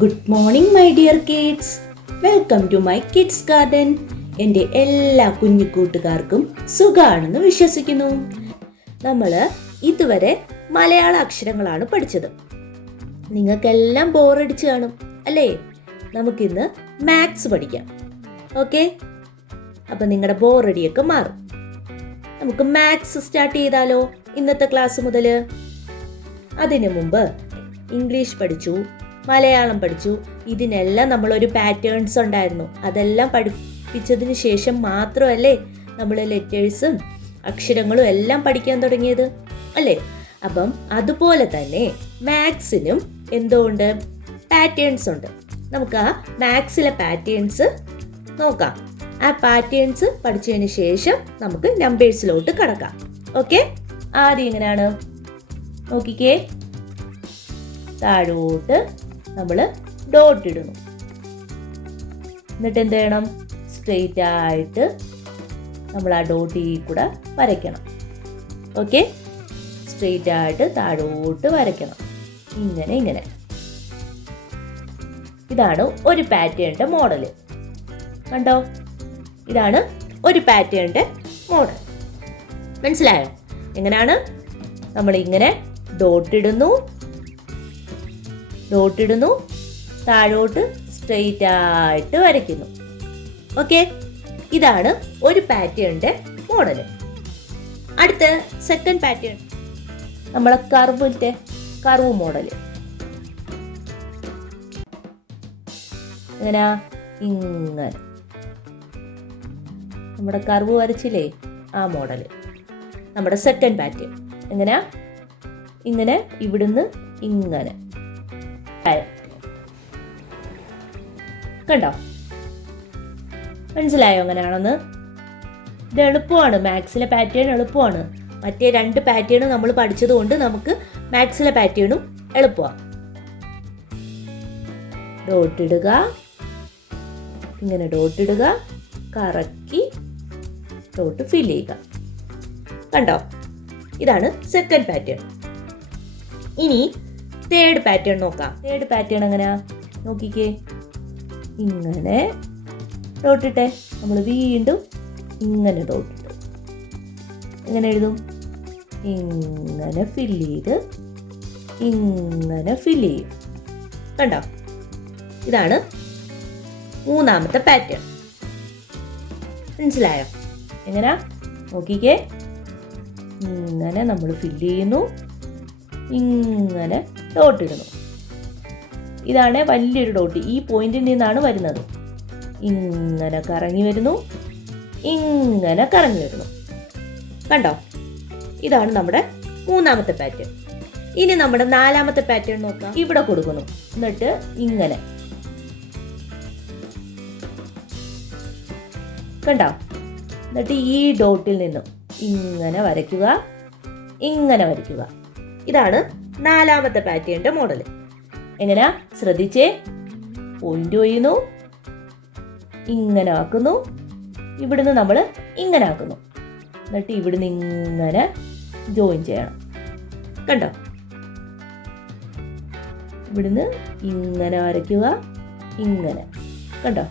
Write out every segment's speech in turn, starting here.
Good morning my dear kids. Welcome to my kids garden. എൻ്റെ എല്ലാ കുഞ്ഞു കൂട്ടുകാർക്കും സുഖാണെന്ന് വിശ്വസിക്കുന്നു. നമ്മൾ ഇതുവരെ മലയാള അക്ഷരങ്ങളാണ് പഠിച്ചത്. നിങ്ങൾക്കെല്ലാം ബോറടിച്ച് കാണും അല്ലേ? നമുക്കിന്ന് മാത്സ് പഠിക്കാം. ഓക്കെ, അപ്പം നിങ്ങളുടെ ബോറടിയൊക്കെ മാറും. നമുക്ക് മാത്സ് സ്റ്റാർട്ട് ചെയ്താലോ ഇന്നത്തെ ക്ലാസ് മുതൽ? അതിനു മുമ്പ് ഇംഗ്ലീഷ് പഠിച്ചു, മലയാളം പഠിച്ചു. ഇതിനെല്ലാം നമ്മളൊരു പാറ്റേൺസ് ഉണ്ടായിരുന്നു. അതെല്ലാം പഠിപ്പിച്ചതിന് ശേഷം മാത്രമല്ലേ നമ്മൾ ലെറ്റേഴ്സും അക്ഷരങ്ങളും എല്ലാം പഠിക്കാൻ തുടങ്ങിയത് അല്ലേ? അപ്പം അതുപോലെ തന്നെ മാത്സിനും എന്തുകൊണ്ട് പാറ്റേൺസ് ഉണ്ട്. നമുക്ക് ആ മാത്സിലെ പാറ്റേൺസ് നോക്കാം. ആ പാറ്റേൺസ് പഠിച്ചതിന് ശേഷം നമുക്ക് നമ്പേഴ്സിലോട്ട് കടക്കാം. ഓക്കെ, ആദ്യം എങ്ങനെയാണ് നോക്കിക്കേ. താഴോട്ട് നമ്മൾ ഡോട്ട് ഇടുന്നു. എന്നിട്ട് എന്ത് ചെയ്യണം? സ്ട്രെയിറ്റ് ആയിട്ട് നമ്മൾ ആ ഡോട്ടിൽ കൂടെ വരയ്ക്കണം. ഓക്കെ, സ്ട്രെയിറ്റ് ആയിട്ട് താഴോട്ട് വരയ്ക്കണം. ഇങ്ങനെ ഇങ്ങനെ. ഇതാണ് ഒരു പാറ്റേണിന്റെ മോഡല്. കണ്ടോ? ഇതാണ് ഒരു പാറ്റേണിന്റെ മോഡൽ. മനസ്സിലായോ? എങ്ങനെയാണ്? നമ്മൾ ഇങ്ങനെ ഡോട്ട് ഇടുന്നു, താഴോട്ട് സ്ട്രെയിറ്റ് ആയിട്ട് വരയ്ക്കുന്നു. ഓക്കെ, ഇതാണ് ഒരു പാറ്റേണിന്റെ മോഡല്. അടുത്ത സെക്കൻഡ് പാറ്റേൺ നമ്മളെ കർവ് മോഡല്. എങ്ങനെയാ? ഇങ്ങനെ നമ്മുടെ കർവ് വരച്ചില്ലേ, ആ മോഡല് നമ്മുടെ സെക്കൻഡ് പാറ്റേൺ. എങ്ങനെയാ? ഇങ്ങനെ ഇവിടുന്ന് ഇങ്ങനെ. കണ്ടോ? മനസ്സിലായോ എങ്ങനെയാണെന്ന്? ഇത് എളുപ്പമാണ്. മാത്സിലെ പാറ്റേൺ എളുപ്പമാണ്. മറ്റേ രണ്ട് പാറ്റേണും നമ്മൾ പഠിച്ചത് കൊണ്ട് നമുക്ക് മാത്സിലെ പാറ്റേണും എളുപ്പമാണ്. ഡോട്ടിടുക, ഇങ്ങനെ ഡോട്ടിടുക, കറക്കി ഡോട്ട് ഫില്ല് ചെയ്യുക. കണ്ടോ? ഇതാണ് സെക്കൻഡ് പാറ്റേൺ. ഇനി തേർഡ് പാറ്റേൺ നോക്കാം. തേർഡ് പാറ്റേൺ എങ്ങനെയാ? നോക്കിക്കേ. ഇങ്ങനെ ഡോട്ടിട്ടെ, നമ്മൾ വീണ്ടും ഇങ്ങനെ ഡോട്ടിട്ട് എങ്ങനെ എഴുതും? ഇങ്ങനെ ഫില്ല് ചെയ്ത് ഇങ്ങനെ ഫില്ല് ചെയ്യും. കണ്ടോ? ഇതാണ് മൂന്നാമത്തെ പാറ്റേൺ. മനസ്സിലായോ? എങ്ങനെയാ? നോക്കിക്കേ. ഇങ്ങനെ നമ്മൾ ഫില്ല് ചെയ്യുന്നു, ഇങ്ങനെ ഡോട്ട് ഇടുന്നു. ഇതാണ് വലിയൊരു ഡോട്ട്. ഈ പോയിന്റിൽ നിന്നാണ് വരുന്നത്. ഇങ്ങനെ കറങ്ങി വരുന്നു, ഇങ്ങനെ കറങ്ങി വരുന്നു. കണ്ടോ? ഇതാണ് നമ്മുടെ മൂന്നാമത്തെ പാറ്റേൺ. ഇനി നമ്മുടെ നാലാമത്തെ പാറ്റേൺ നോക്കാം. ഇവിടെ കൊടുക്കുന്നു, എന്നിട്ട് ഇങ്ങനെ. കണ്ടോ? എന്നിട്ട് ഈ ഡോട്ടിൽ നിന്നും ഇങ്ങനെ വരയ്ക്കുക, ഇങ്ങനെ വരയ്ക്കുക. ഇതാണ് നാലാമത്തെ പാറ്റേണിന്റെ മോഡല്. എങ്ങനെയാ? ശ്രദ്ധിച്ചേ. പോയിന്റ് ചെയ്യുന്നു, ഇങ്ങനെ ആക്കുന്നു, ഇവിടുന്ന് നമ്മൾ ഇങ്ങനെ ആക്കുന്നു, എന്നിട്ട് ഇവിടുന്ന് ഇങ്ങനെ ജോയിൻ ചെയ്യണം. കണ്ടോ? ഇവിടുന്ന് ഇങ്ങനെ വരയ്ക്കുക, ഇങ്ങനെ. കണ്ടോ?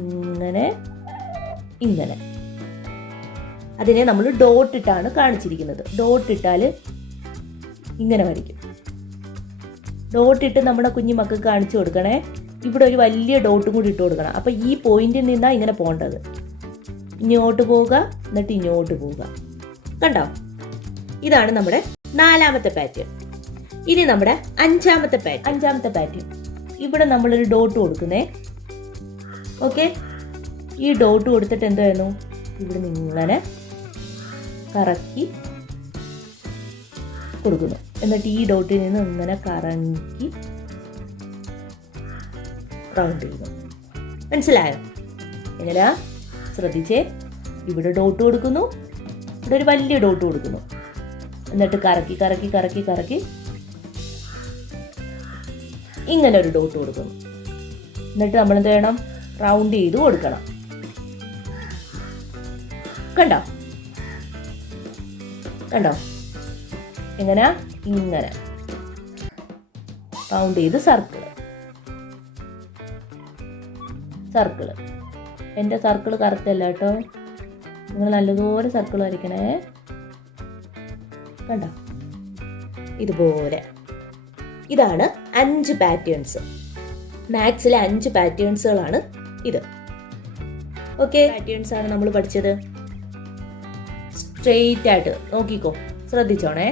ഇങ്ങനെ ഇങ്ങനെ. അതിനെ നമ്മൾ ഡോട്ട് ഇട്ടാണ് കാണിച്ചിരിക്കുന്നത്. ഡോട്ട് ഇട്ടാൽ ഇങ്ങനെ വരയ്ക്കും. ഡോട്ട് ഇട്ട് നമ്മുടെ കുഞ്ഞു മക്കൾക്ക് കാണിച്ചു കൊടുക്കണേ. ഇവിടെ ഒരു വലിയ ഡോട്ടും കൂടി ഇട്ട് കൊടുക്കണം. അപ്പം ഈ പോയിന്റിൽ നിന്നാണ് ഇങ്ങനെ പോകേണ്ടത്. ഇങ്ങോട്ട് പോവുക, എന്നിട്ട് ഇങ്ങോട്ട് പോവുക. കണ്ടോ? ഇതാണ് നമ്മുടെ നാലാമത്തെ പാറ്റേൺ. ഇനി നമ്മുടെ അഞ്ചാമത്തെ പാറ്റേൺ. ഇവിടെ നമ്മളൊരു ഡോട്ട് കൊടുക്കുന്നേ. ഓക്കെ, ഈ ഡോട്ട് കൊടുത്തിട്ട് എന്തായിരുന്നു? ഇവിടെ ഇങ്ങനെ കറക്കി കൊടുക്കുന്നു. എന്നിട്ട് ഈ ഡോട്ടിൽ നിന്ന് ഇങ്ങനെ കറങ്ങി റൗണ്ട് ചെയ്യുന്നു. മനസ്സിലായോ? എങ്ങനെയാ? ശ്രദ്ധിച്ചേ. ഇവിടെ ഡോട്ട് കൊടുക്കുന്നു, ഇവിടെ ഒരു വലിയ ഡോട്ട് കൊടുക്കുന്നു, എന്നിട്ട് കറക്കി കറക്കി കറക്കി കറക്കി ഇങ്ങനെ ഒരു ഡോട്ട് കൊടുക്കുന്നു. എന്നിട്ട് നമ്മൾ എന്ത് ചെയ്യണം? റൗണ്ട് ചെയ്ത് കൊടുക്കണം. കണ്ടോ? എങ്ങനെയാ? ഇങ്ങനെ റൗണ്ട് ചെയ്ത് സർക്കിൾ. സർക്കിള്. എൻ്റെ സർക്കിള് കറക്റ്റല്ല കേട്ടോ, നിങ്ങൾ നല്ലതുപോലെ സർക്കിൾ വരയ്ക്കണേ. കണ്ടോ, ഇതുപോലെ. ഇതാണ് 5 പാറ്റേൺസ്. മാത്സിലെ 5 പാറ്റേൺസുകളാണ് ഇത്. ഓക്കെ, പാറ്റേൺസ് ആണ് നമ്മൾ പഠിച്ചത്. സ്ട്രെയിറ്റ് ആയിട്ട് നോക്കിക്കോ, ശ്രദ്ധിച്ചോണേ.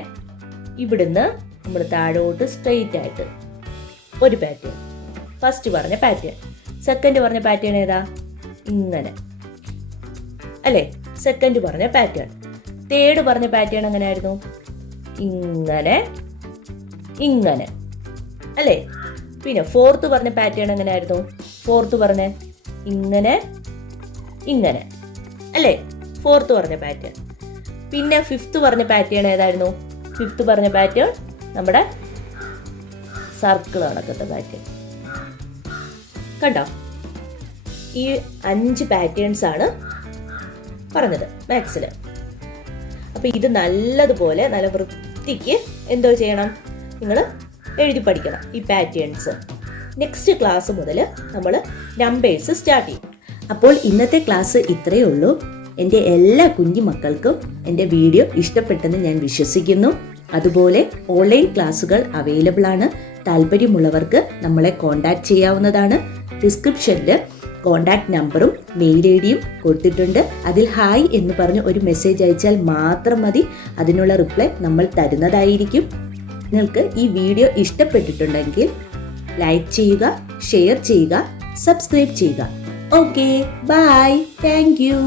ഇവിടുന്ന് നമ്മൾ താഴോട്ട് സ്ട്രെയിറ്റ് ആയിട്ട് ഒരു പാറ്റേൺ, ഫസ്റ്റ് പറഞ്ഞ പാറ്റേൺ. സെക്കൻഡ് പറഞ്ഞ പാറ്റേൺ ഏതാ? ഇങ്ങനെ അല്ലേ? സെക്കൻഡ് പറഞ്ഞ പാറ്റേൺ. തേർഡ് പറഞ്ഞ പാറ്റേൺ എങ്ങനെയായിരുന്നു? ഇങ്ങനെ ഇങ്ങനെ അല്ലേ? പിന്നെ ഫോർത്ത് പറഞ്ഞ പാറ്റേൺ എങ്ങനെയായിരുന്നു? ഫോർത്ത് പറഞ്ഞ ഇങ്ങനെ ഇങ്ങനെ അല്ലേ? ഫോർത്ത് പറഞ്ഞ പാറ്റേൺ. പിന്നെ ഫിഫ്ത്ത് പറഞ്ഞ പാറ്റേൺ ഏതായിരുന്നു? ഫിഫ്ത്ത് പറഞ്ഞ പാറ്റേൺ നമ്മുടെ സർക്കിൾ കണക്കത്തെ പാറ്റേൺ. കണ്ടോ, ഈ 5 പാറ്റേൺസ് ആണ് പറഞ്ഞത് മാത്സിൽ. അപ്പോൾ ഇത് നല്ലതുപോലെ നല്ല വൃത്തിക്ക് എന്തോ ചെയ്യണം, നിങ്ങൾ എഴുതി പഠിക്കണം ഈ പാറ്റേൺസ്. നെക്സ്റ്റ് ക്ലാസ് മുതൽ നമ്മൾ നമ്പേഴ്സ് സ്റ്റാർട്ട് ചെയ്യും. അപ്പോൾ ഇന്നത്തെ ക്ലാസ് ഇത്രയേ ഉള്ളൂ. എൻ്റെ എല്ലാ കുഞ്ഞു മക്കൾക്കും എൻ്റെ വീഡിയോ ഇഷ്ടപ്പെട്ടെന്ന് ഞാൻ വിശ്വസിക്കുന്നു. അതുപോലെ ഓൺലൈൻ ക്ലാസ്സുകൾ അവൈലബിൾ ആണ്. താല്പര്യമുള്ളവർക്ക് നമ്മളെ കോൺടാക്ട് ചെയ്യാവുന്നതാണ്. ഡിസ്ക്രിപ്ഷനിൽ കോൺടാക്ട് നമ്പറും മെയിൽ ഐ ഡിയും കൊടുത്തിട്ടുണ്ട്. അതിൽ ഹായ് എന്ന് പറഞ്ഞ് ഒരു മെസ്സേജ് അയച്ചാൽ മാത്രം മതി. അതിനുള്ള റിപ്ലൈ നമ്മൾ തരുന്നതായിരിക്കും. നിങ്ങൾക്ക് ഈ വീഡിയോ ഇഷ്ടപ്പെട്ടിട്ടുണ്ടെങ്കിൽ ലൈക്ക് ചെയ്യുക, ഷെയർ ചെയ്യുക, സബ്സ്ക്രൈബ് ചെയ്യുക. Okay, bye, thank U.